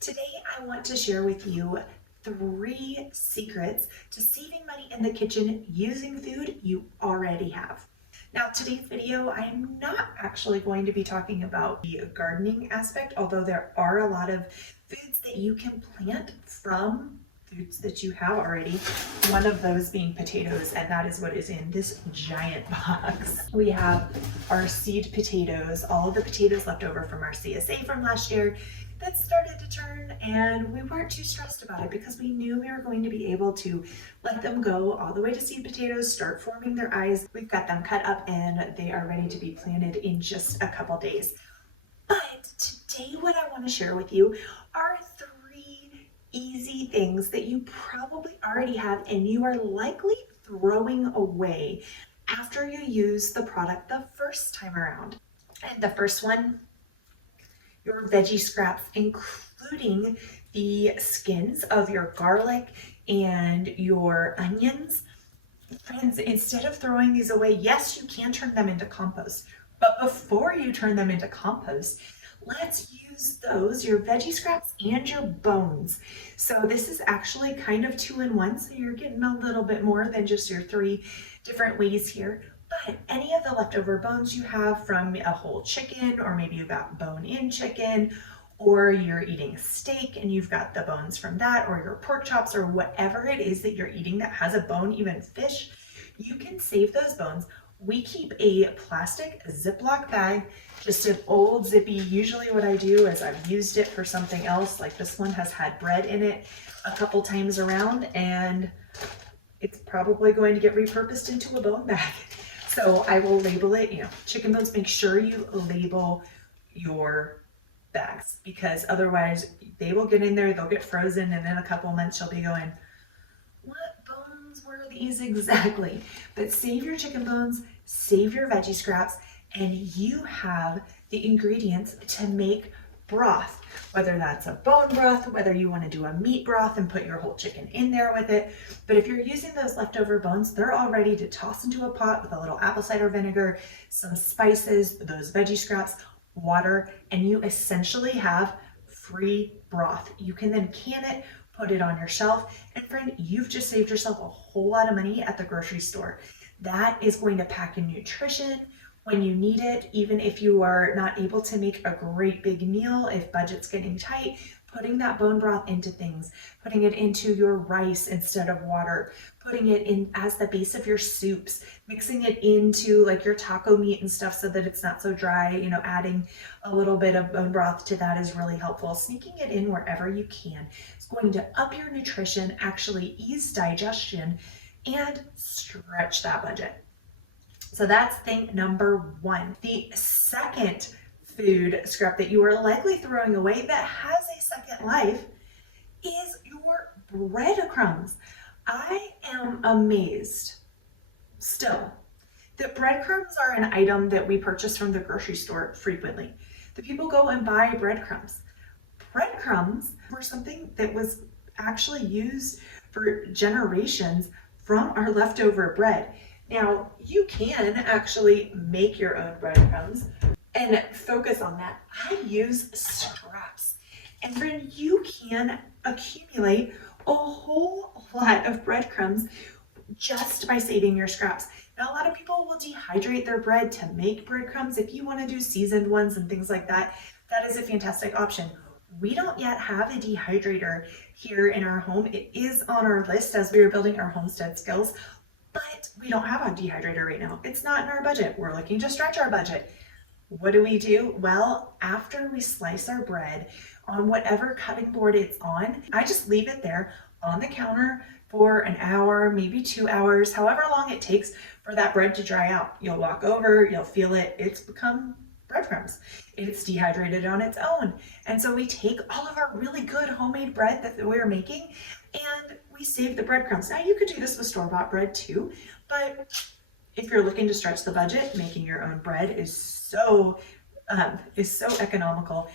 Today, I want to share with you 3 secrets to saving money in the kitchen using food you already have. Now, today's video, I'm not actually going to be talking about the gardening aspect, although there are a lot of foods that you can plant from foods that you have already. One of those being potatoes, and that is what is in this giant box. We have our seed potatoes, all of the potatoes left over from our CSA from last year that started to turn, and we weren't too stressed about it because we knew we were going to be able to let them go all the way to seed potatoes, start forming their eyes. We've got them cut up and they are ready to be planted in just a couple days. But today what I want to share with you are 3 easy things that you probably already have and you are likely throwing away after you use the product the first time around. And the first one, your veggie scraps, including the skins of your garlic and your onions. Friends, instead of throwing these away, yes, you can turn them into compost, but before you turn them into compost, let's use those, your veggie scraps and your bones. So this is actually kind of 2-in-1, so you're getting a little bit more than just your 3 different ways here. But any of the leftover bones you have from a whole chicken, or maybe you've got bone-in chicken, or you're eating steak and you've got the bones from that, or your pork chops, or whatever it is that you're eating that has a bone, even fish, you can save those bones. We keep a plastic Ziploc bag, just an old zippy. Usually what I do is I've used it for something else, like this one has had bread in it a couple times around, and it's probably going to get repurposed into a bone bag. So I will label it, chicken bones. Make sure you label your bags because otherwise they will get in there, they'll get frozen, and in a couple months you'll be going, what bones were these exactly? But save your chicken bones, save your veggie scraps, and you have the ingredients to make broth, whether that's a bone broth, whether you want to do a meat broth and put your whole chicken in there with it. But if you're using those leftover bones, they're all ready to toss into a pot with a little apple cider vinegar, some spices, those veggie scraps, water, and you essentially have free broth. You can then can it, put it on your shelf, and friend, you've just saved yourself a whole lot of money at the grocery store. That is going to pack in nutrition when you need it, even if you are not able to make a great big meal, if budget's getting tight, putting that bone broth into things, putting it into your rice instead of water, putting it in as the base of your soups, mixing it into like your taco meat and stuff so that it's not so dry, adding a little bit of bone broth to that is really helpful. Sneaking it in wherever you can is going to up your nutrition, actually ease digestion, and stretch that budget. So that's thing number 1. The second food scrap that you are likely throwing away that has a second life is your breadcrumbs. I am amazed still that breadcrumbs are an item that we purchase from the grocery store frequently. The people go and buy breadcrumbs. Breadcrumbs were something that was actually used for generations from our leftover bread. Now, you can actually make your own breadcrumbs and focus on that. I use scraps. And friend, you can accumulate a whole lot of breadcrumbs just by saving your scraps. Now, a lot of people will dehydrate their bread to make breadcrumbs. If you want to do seasoned ones and things like that, that is a fantastic option. We don't yet have a dehydrator here in our home. It is on our list as we are building our homestead skills, but we don't have a dehydrator right now. It's not in our budget. We're looking to stretch our budget. What do? Well, after we slice our bread on whatever cutting board it's on, I just leave it there on the counter for an hour, maybe 2 hours, however long it takes for that bread to dry out. You'll walk over, you'll feel it. It's become breadcrumbs. It's dehydrated on its own. And so we take all of our really good homemade bread that we're making and we save the breadcrumbs. Now you could do this with store-bought bread too, but if you're looking to stretch the budget, making your own bread is so economical.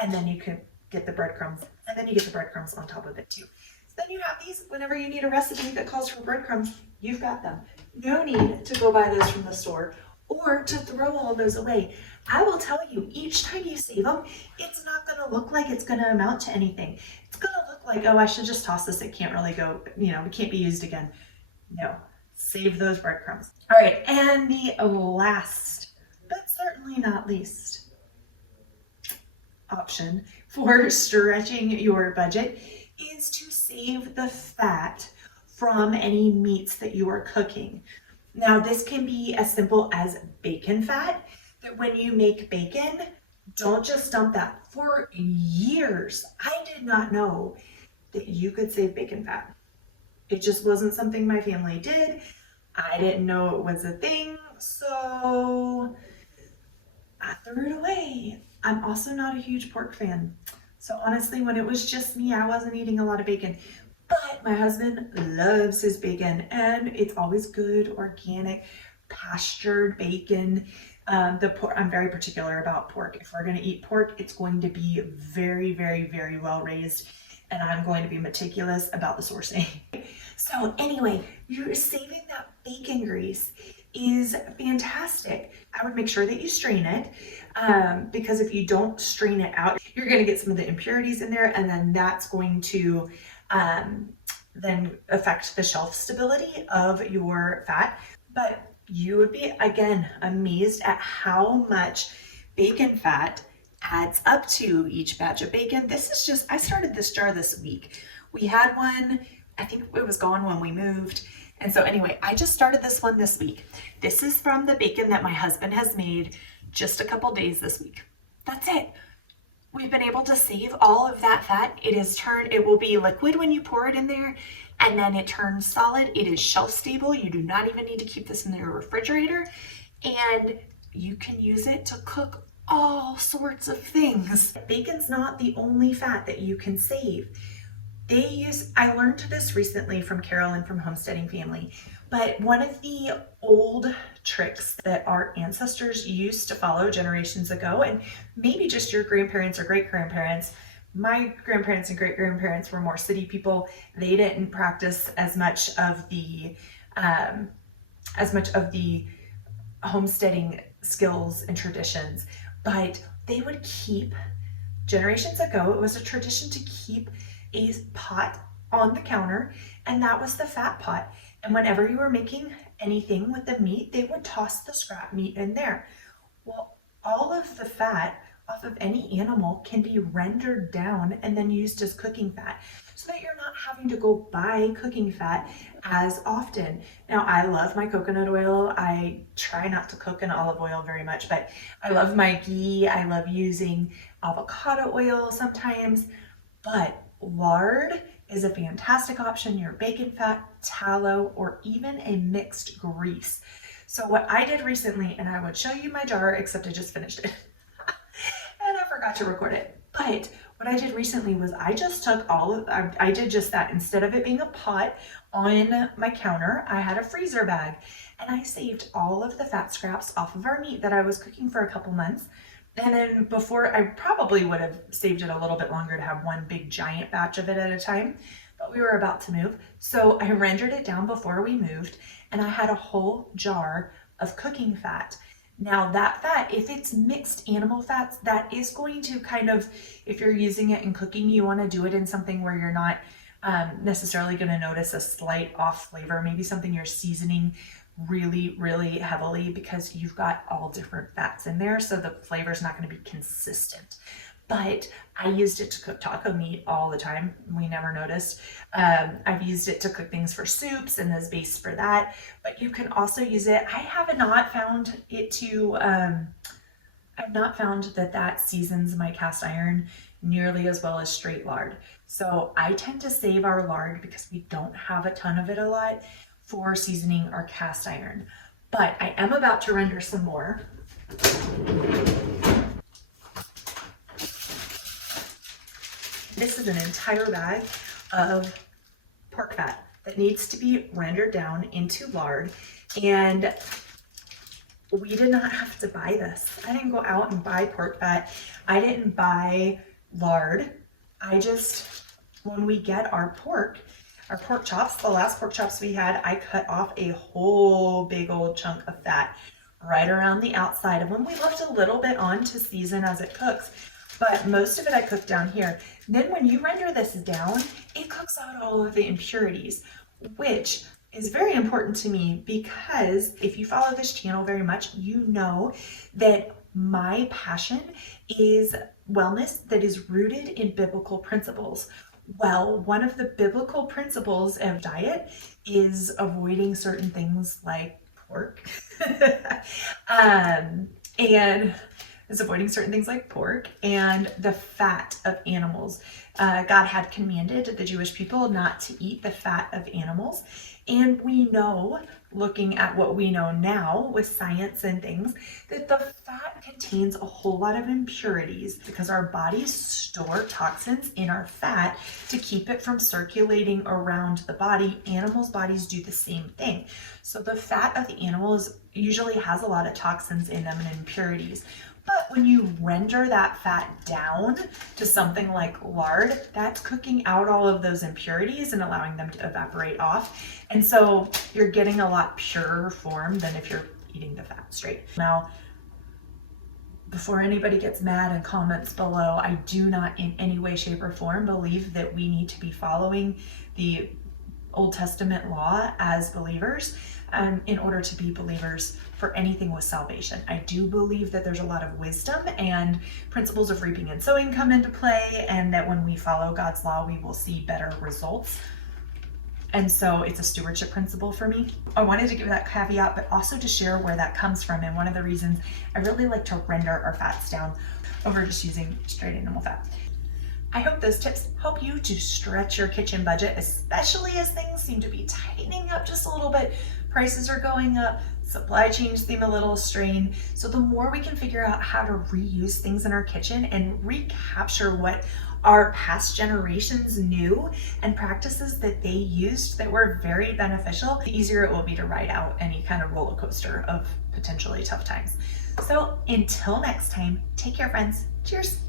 And then you can get the breadcrumbs, and then you get the breadcrumbs on top of it too. So then you have these whenever you need a recipe that calls for breadcrumbs, you've got them. No need to go buy those from the store or to throw all those away. I will tell you, each time you save them, it's not going to look like it's going to amount to anything. It's going to look like, oh, I should just toss this. It can't really go, it can't be used again. No, save those breadcrumbs. All right, and the last, but certainly not least, option for stretching your budget is to save the fat from any meats that you are cooking. Now, this can be as simple as bacon fat, that when you make bacon, don't just dump that. For years, I did not know that you could save bacon fat. It just wasn't something my family did. I didn't know it was a thing, so I threw it away. I'm also not a huge pork fan. So honestly, when it was just me, I wasn't eating a lot of bacon. But my husband loves his bacon, and it's always good, organic, pastured bacon. I'm very particular about pork. If we're going to eat pork, it's going to be very, very, very well raised, and I'm going to be meticulous about the sourcing. So anyway, you're saving that bacon grease is fantastic. I would make sure that you strain it, because if you don't strain it out, you're going to get some of the impurities in there, and then that's going to then affect the shelf stability of your fat. But you would be, again, amazed at how much bacon fat adds up to each batch of bacon. This is just, I started this jar this week. We had one, I think it was gone when we moved. And so anyway, I just started this one this week. This is from the bacon that my husband has made just a couple days this week. That's it. We've been able to save all of that fat. It will be liquid when you pour it in there, and then it turns solid. It is shelf stable. You do not even need to keep this in your refrigerator, and you can use it to cook all sorts of things. Bacon's not the only fat that you can save. I learned this recently from Carolyn from Homesteading Family, but one of the old tricks that our ancestors used to follow generations ago, and maybe just your grandparents or great-grandparents, my grandparents and great-grandparents were more city people. They didn't practice as much of the homesteading skills and traditions, but they would keep, generations ago, it was a tradition to keep a pot on the counter, and that was the fat pot. And whenever you were making anything with the meat, they would toss the scrap meat in there. Well, all of the fat off of any animal can be rendered down and then used as cooking fat, so that you're not having to go buy cooking fat as often. Now, I love my coconut oil. I try not to cook in olive oil very much, but I love my ghee. I love using avocado oil sometimes, but lard is a fantastic option. Your bacon fat, tallow, or even a mixed grease. So what I did recently, and I would show you my jar, except I just finished it and I forgot to record it. But what I did recently was I just took I did just that. Instead of it being a pot on my counter, I had a freezer bag, and I saved all of the fat scraps off of our meat that I was cooking for a couple months. And then before, I probably would have saved it a little bit longer to have one big giant batch of it at a time, but we were about to move. So I rendered it down before we moved, and I had a whole jar of cooking fat. Now that fat, if it's mixed animal fats, that is going to kind of, if you're using it in cooking, you want to do it in something where you're not necessarily going to notice a slight off flavor, maybe something you're seasoning really, really heavily, because you've got all different fats in there, so the flavor is not going to be consistent. But I used it to cook taco meat all the time. We never noticed. I've used it to cook things for soups and as base for that, but you can also use it. I have not found it to, I've not found that seasons my cast iron nearly as well as straight lard. So I tend to save our lard, because we don't have a ton of it a lot, for seasoning our cast iron. But I am about to render some more. This is an entire bag of pork fat that needs to be rendered down into lard, and we did not have to buy this. I didn't go out and buy pork fat. I didn't buy lard. When we get our pork chops, the last pork chops we had, I cut off a whole big old chunk of fat right around the outside of them. We left a little bit on to season as it cooks, but most of it I cook down here. Then when you render this down, it cooks out all of the impurities, which is very important to me because if you follow this channel very much, you know that my passion is wellness that is rooted in biblical principles. Well, one of the biblical principles of diet is avoiding certain things like pork. And is avoiding certain things like pork and the fat of animals. God had commanded the Jewish people not to eat the fat of animals. And we know, looking at what we know now with science and things, that the fat contains a whole lot of impurities because our bodies store toxins in our fat to keep it from circulating around the body. Animals' bodies do the same thing. So the fat of the animals usually has a lot of toxins in them and impurities. But when you render that fat down to something like lard, that's cooking out all of those impurities and allowing them to evaporate off. And so you're getting a lot purer form than if you're eating the fat straight. Now, before anybody gets mad and comments below, I do not in any way, shape, or form believe that we need to be following the Old Testament law as believers in order to be believers for anything with salvation. I do believe that there's a lot of wisdom and principles of reaping and sowing come into play, and that when we follow God's law, we will see better results. And so it's a stewardship principle for me. I wanted to give that caveat, but also to share where that comes from. And one of the reasons I really like to render our fats down over just using straight animal fat. I hope those tips help you to stretch your kitchen budget, especially as things seem to be tightening up just a little bit. Prices are going up, supply chains seem a little strained. So the more we can figure out how to reuse things in our kitchen and recapture what our past generations knew and practices that they used that were very beneficial, the easier it will be to ride out any kind of roller coaster of potentially tough times. So until next time, take care, friends. Cheers.